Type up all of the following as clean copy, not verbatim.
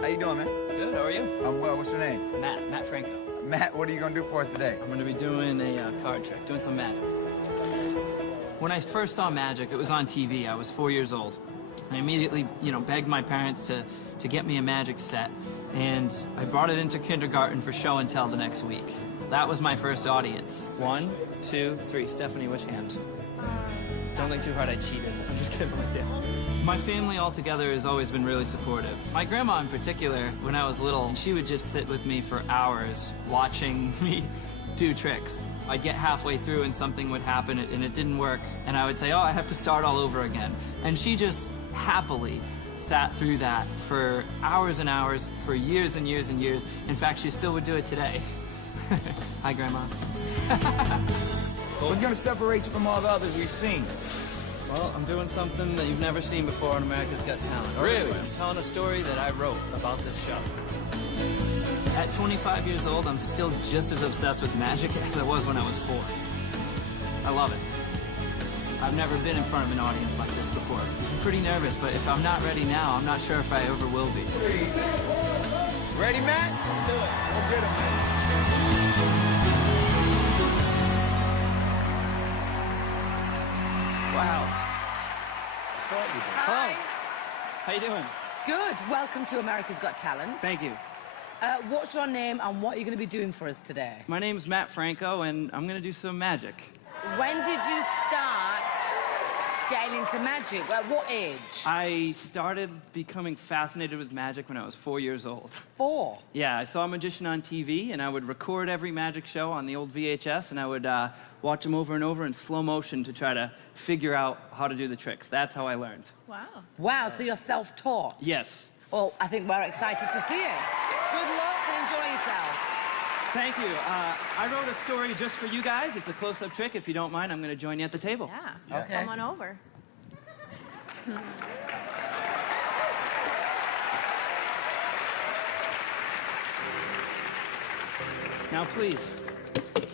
How you doing, man? Good, how are you? I'm well. What's your name? Matt Franco. Matt, what are you gonna do for us today? I'm gonna be doing a card trick, doing some magic. When I first saw magic, it was on TV. I was 4 years old. I immediately, begged my parents to get me a magic set, and I brought it into kindergarten for show and tell the next week. That was my first audience. 1, 2, 3. Stephanie, which hand? Don't think too hard, I cheated. I'm just kidding. Yeah. My family altogether has always been really supportive. My grandma in particular, when I was little, she would just sit with me for hours watching me do tricks. I'd get halfway through and something would happen and it didn't work, and I would say, oh, I have to start all over again. And she just happily sat through that for hours and hours, for years and years and years. In fact, she still would do it today. Hi, Grandma. What's gonna separate you from all the others we've seen? Well, I'm doing something that you've never seen before on America's Got Talent. Really? I'm telling a story that I wrote about this show. At 25 years old, I'm still just as obsessed with magic as I was when I was 4. I love it. I've never been in front of an audience like this before. I'm pretty nervous, but if I'm not ready now, I'm not sure if I ever will be. Ready, Matt? Let's do it. Go get him, man. Wow. Hi. How you doing? Good. Welcome to America's Got Talent. Thank you. What's your name and what are you going to be doing for us today? My name's Matt Franco, and I'm gonna do some magic. When did you start getting into magic? At what age? I started becoming fascinated with magic when I was 4 years old. 4? Yeah, I saw a magician on TV, and I would record every magic show on the old VHS, and I would watch them over and over in slow motion to try to figure out how to do the tricks. That's how I learned. Wow. Wow, so you're self-taught? Yes. Well, I think we're excited to see it. Good luck and enjoy yourself. Thank you. I wrote a story just for you guys. It's a close-up trick. If you don't mind, I'm going to join you at the table. Yeah. Okay. Come on over. Now, please,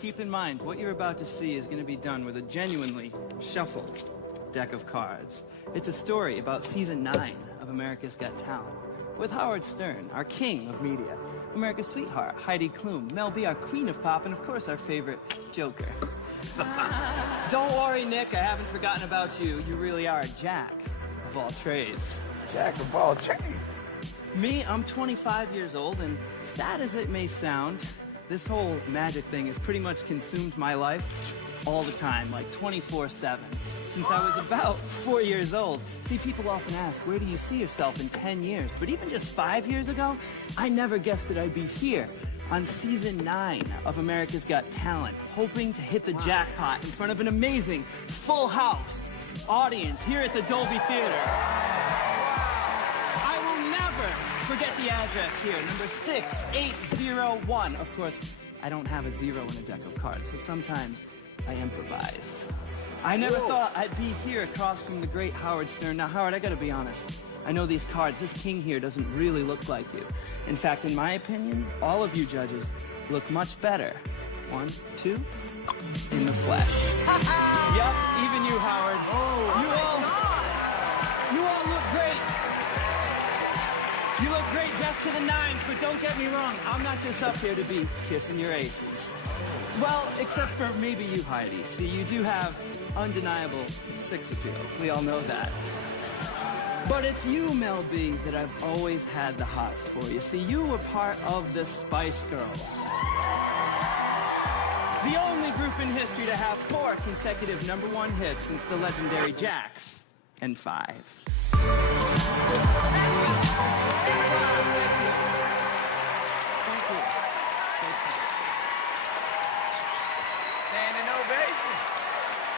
keep in mind, what you're about to see is going to be done with a genuinely shuffled deck of cards. It's a story about season 9 of America's Got Talent, with Howard Stern, our king of media, America's sweetheart, Heidi Klum, Mel B, our queen of pop, and of course, our favorite Joker. Don't worry, Nick, I haven't forgotten about you. You really are a jack of all trades. Jack of all trades. Me, I'm 25 years old, and sad as it may sound, this whole magic thing has pretty much consumed my life all the time, like 24/7, since I was about 4 years old. See, people often ask, where do you see yourself in 10 years? But even just 5 years ago, I never guessed that I'd be here on season 9 of America's Got Talent, hoping to hit the jackpot in front of an amazing full house audience here at the Dolby Theater. I will never forget the address here, number 6801. Of course, I don't have a 0 in a deck of cards, so sometimes I improvise. I never thought I'd be here across from the great Howard Stern. Now, Howard, I gotta be honest. I know these cards, this king here doesn't really look like you. In fact, in my opinion, all of you judges look much better. 1, 2, in the flesh. Yup, even you, Howard. You all look great. You look great dressed to the nines, but don't get me wrong, I'm not just up here to be kissing your aces. Well, except for maybe you, Heidi. See, you do have undeniable sex appeal. We all know that. But it's you, Mel B, that I've always had the hots for. You see, you were part of the Spice Girls. The only group in history to have 4 consecutive #1 hits since the legendary Jax and 5.